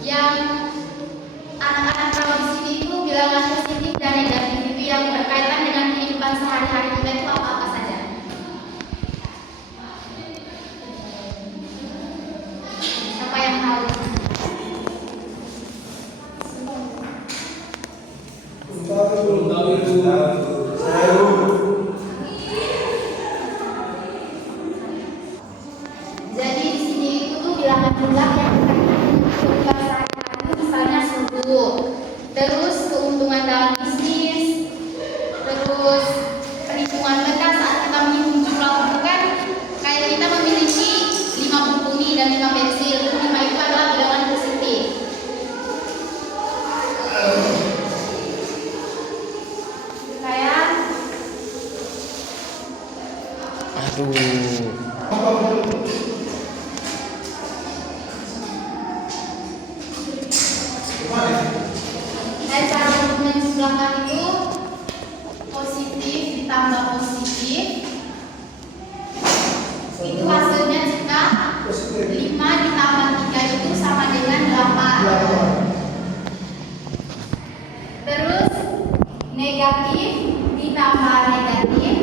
Yang anak-anak kalau di sini itu bilangan positif dan negatif itu yang berkaitan dengan kehidupan sehari-hari kita itu apa-apa saja? Siapa yang tahu? Jadi di sini itu tuh bilangan jumlah yang berkaitan dengan kehidupan sehari-hari, misalnya suhu, terus keuntungan dalam bisnis, terus perhitungan mereka saat kita menghitung jumlah buku kan kayak kita memiliki 5 buku nih dan 5 pensil, 5 itu adalah bilangan positif. Kayak cara untuk menjumlahkan itu positif ditambah positif itu hasilnya jika 5 ditambah 3 itu sama dengan 8. Terus negatif ditambah negatif,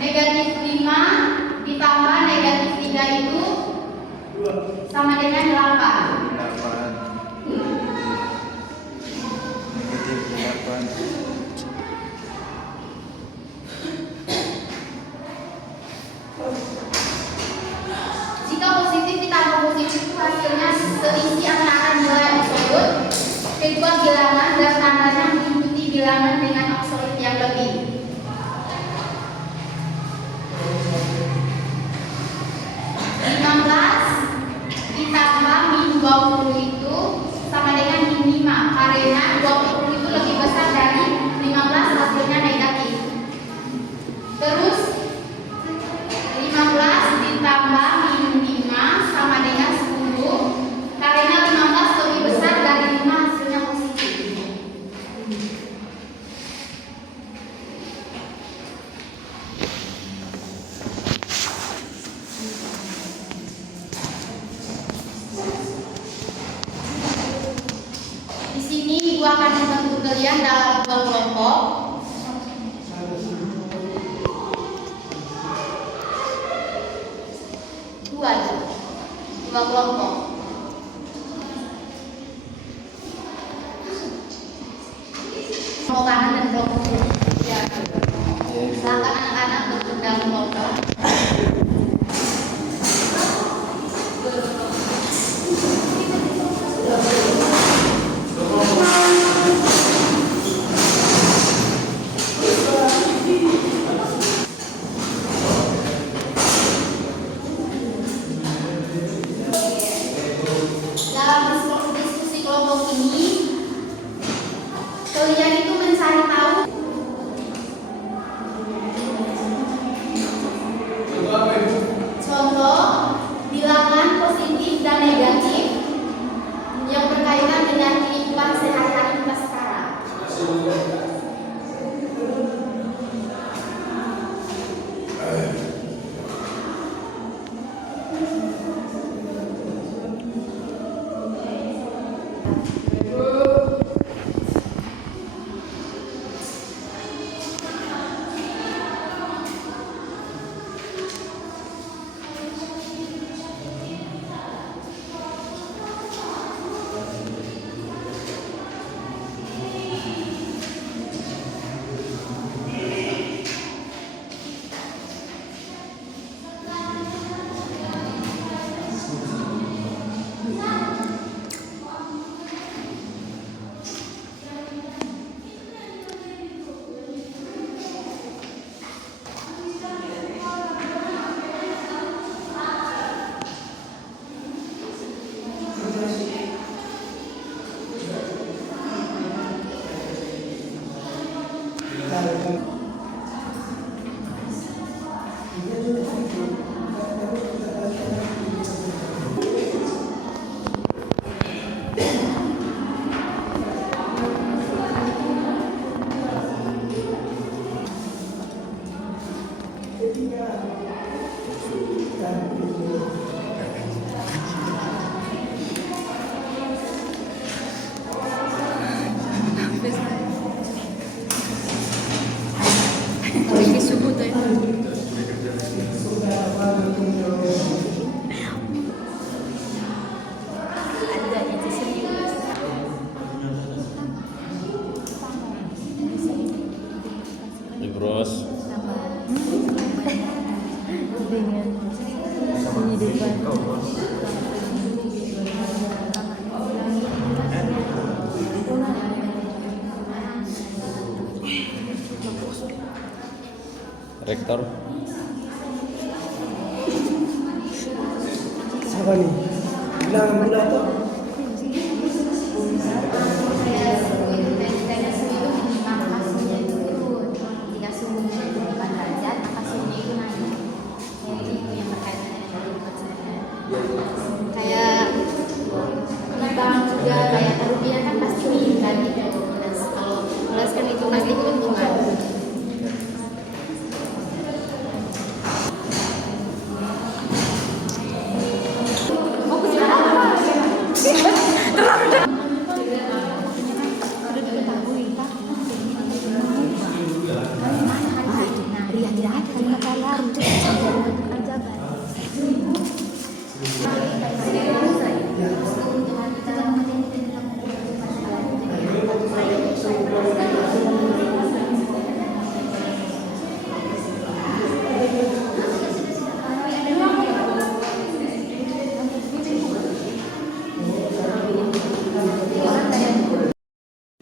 negatif 5 ditambah negatif 3 itu sama dengan 8. Jika positif ditambah positif itu hasilnya selisih antara nilai absolut kedua bilangan dan tandanya mengikuti bilangan dengan absolut yang lebih. Ditambah min 20 itu sama dengan min 5 karena 20 itu lebih besar dari 15 hasilnya negatif. Terus 15 ditambah min 5 sama dengan 10 karena 15 lebih besar dari 5 hasilnya positif. Di sini Ibu akan membantu kalian dalam 2 kelompok. Dua kelompok. Kelompok kanan dan kelompok kiri. Ya. Silakan anak-anak untuk dalam kelompok. Dalam diskusi kelompok ini, kalian itu mencari tahu contoh bilangan positif dan negatif yang berkaitan dengan kehidupan sehari-hari kita sekarang. Terus dengan kehidupan rektor siapa nih? Bilangan bulan tuh. Saya suhu itu tanya suhu itu minimal, maka suhunya itu turun. Jika suhunya itu 5 derajat, maka suhunya itu naik. Jadi itu yang berkaitan dengan kehidupan sehari-hari. Kayak bank juga kayak rupiah kan pasti meningkat gitu. Dan kalau plus kan itu pasti keuntungan.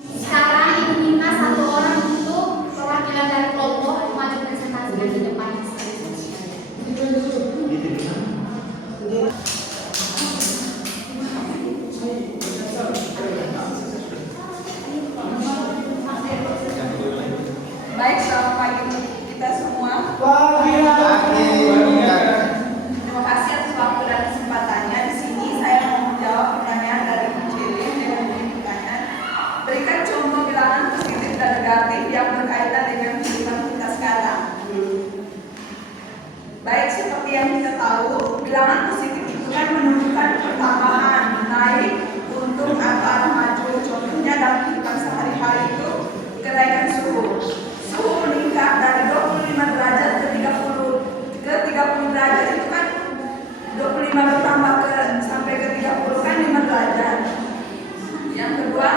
Sekarang minimal satu orang untuk perwakilan dari kelompok maju presentasikan di depan. Baik, selamat pagi kita semua. Terima kasih atas waktu dan kesempatannya. Di sini saya mau menjawab pertanyaan dari Bu Celi dengan pertanyaan. Berikan contoh bilangan positif dan negatif yang berkaitan dengan kehidupan kita sekarang. Baik, seperti yang kita tahu, bilangan positif itu kan menunjukkan pertambahan, naik, untung atau arah maju. Contohnya dalam kehidupan sehari-hari itu kenaikan suhu. Suhu meningkat dari 25 derajat ke 30 derajat itu kan 25 bertambah sampai ke 30 kan 5 derajat. Yang kedua,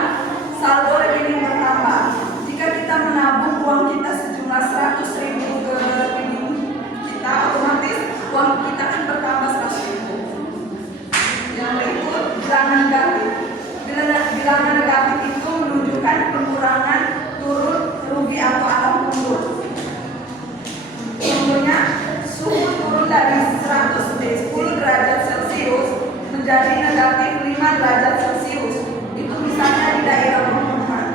saldo rekening bertambah. Jika kita menabung uang kita sejumlah 100.000 ke rekening kita, otomatis uang kita kan bertambah 100.000. Yang berikut, bilangan negatif. Bilangan negatif itu menunjukkan pengurangan, turun, rugi atau arah mundur. Contohnya, suhu turun dari 10 derajat Celcius menjadi negatif 5 derajat Celcius. Itu misalnya di daerah pegunungan.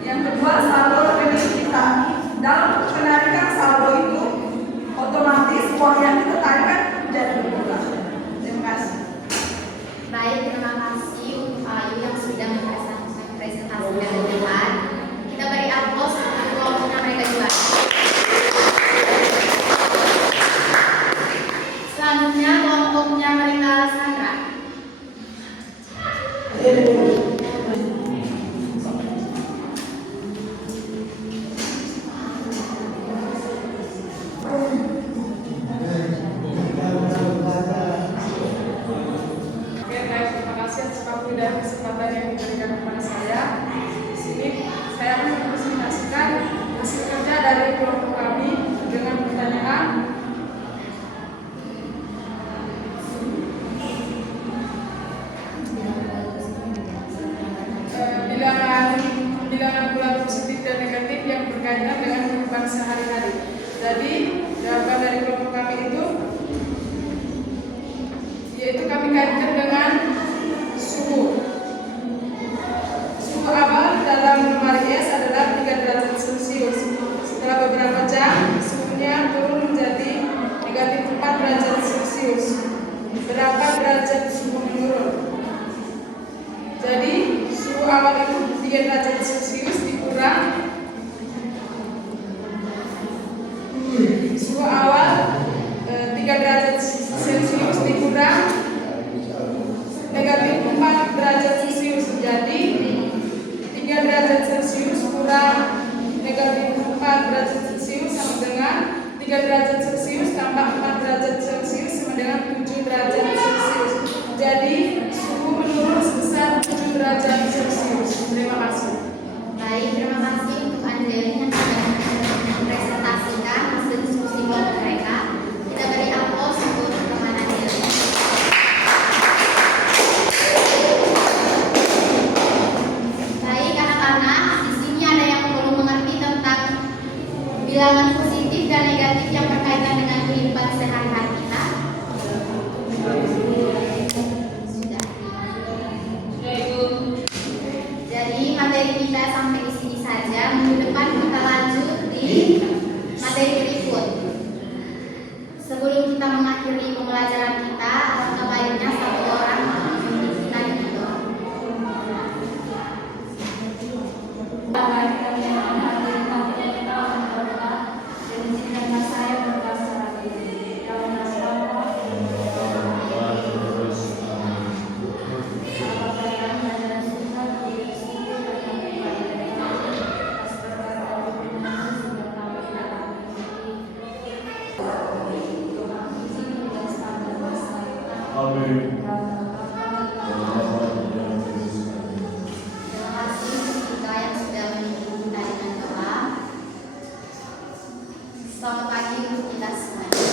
Yang kedua, saldo rekening kita. Dalam penarikan saldo itu, otomatis uang yang kita tarikan jadi berkurang. Terima kasih. Baik, terima kasih untuk Ayu yang sudah mempresentasikan di depan. Kita beri aplaus untuk kelompoknya mereka juga. Selanjutnya kelompoknya mereka Sandra. Oke, baik, terima kasih atas waktu dan kesempatan yang diberikan kepada saya. Di sini saya akan mempresentasikan hasil kerja dari kelompok kami dengan pertanyaan bilangan bulan positif dan negatif yang berkaitan dengan kehidupan sehari-hari. Jadi jawaban dari kelompok kami itu yaitu kami kaitkan dengan suhu. Suhu awal dalam lemari es adalah 3 derajat Celcius. Setelah beberapa jam, suhunya turun menjadi negatif 4 derajat Celcius. Berapa derajat suhu menurun? Jadi suhu awal itu 3 derajat Celcius dikurang suhu awal 3 derajat Celcius dikurang negatif 4 derajat Celcius. Jadi 3 derajat Celcius kurang negatif 4 derajat Celcius sama dengan 3 derajat Celcius tambah 4 derajat Celcius sama dengan 7 derajat Celcius. Jadi suhu menurun sebesar 7 derajat Celcius. Terima kasih. Baik, terima kasih untuk Andrea yang sudah pagi untuk kita semuanya.